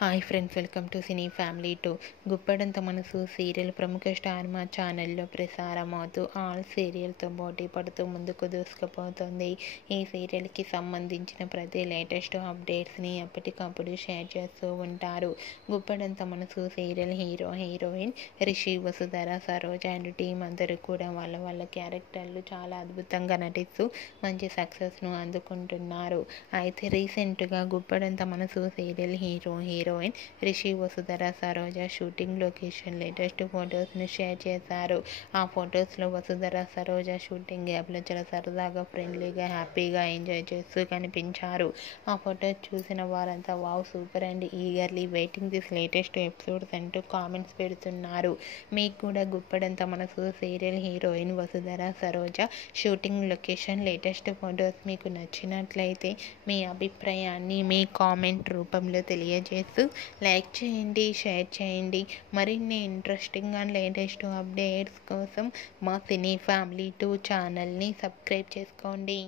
Hi friends, welcome to cine family 2. Guppedantha Manasu serial ప్రముఖ star మా ఛానల్లో ప్రసారమవుతూ ఆల్ సీరియల్తో పోటీ పడుతూ ముందుకు దూసుకుపోతుంది. ఈ సీరియల్కి సంబంధించిన ప్రతి లేటెస్ట్ అప్డేట్స్ని ఎప్పటికప్పుడు షేర్ చేస్తూ ఉంటారు. Guppedantha Manasu serial hero heroine Rishi, Vasudhara, Saroja and team అందరూ కూడా వాళ్ళ క్యారెక్టర్లు చాలా అద్భుతంగా నటిస్తూ మంచి సక్సెస్ను అందుకుంటున్నారు. అయితే రీసెంట్గా Guppedantha Manasu serial hero heroine Rishi, Vasudhara, Saroja shooting location latest ఫొటోస్ను షేర్ చేశారు. ఆ ఫొటోస్లో వసుధర, సరోజ షూటింగ్ యాప్లో చాలా సరదాగా, ఫ్రెండ్లీగా, హ్యాపీగా ఎంజాయ్ చేస్తూ కనిపించారు. ఆ ఫొటోస్ చూసిన వారంతా wow, super and eagerly waiting this latest episodes అంటూ కామెంట్స్ పెడుతున్నారు. మీకు కూడా Guppedantha Manasu serial heroine Vasudhara, Saroja shooting location latest photos మీకు నచ్చినట్లయితే మీ అభిప్రాయాన్ని మీ కామెంట్ రూపంలో తెలియజేస్తూ లైక్ చేయండి, షేర్ చేయండి. మరిన్ని ఇంట్రెస్టింగ్ అండ్ లేటెస్ట్ అప్డేట్స్ కోసం మా సినీ ఫ్యామిలీ 2 ఛానల్ని సబ్స్క్రైబ్ చేసుకోండి.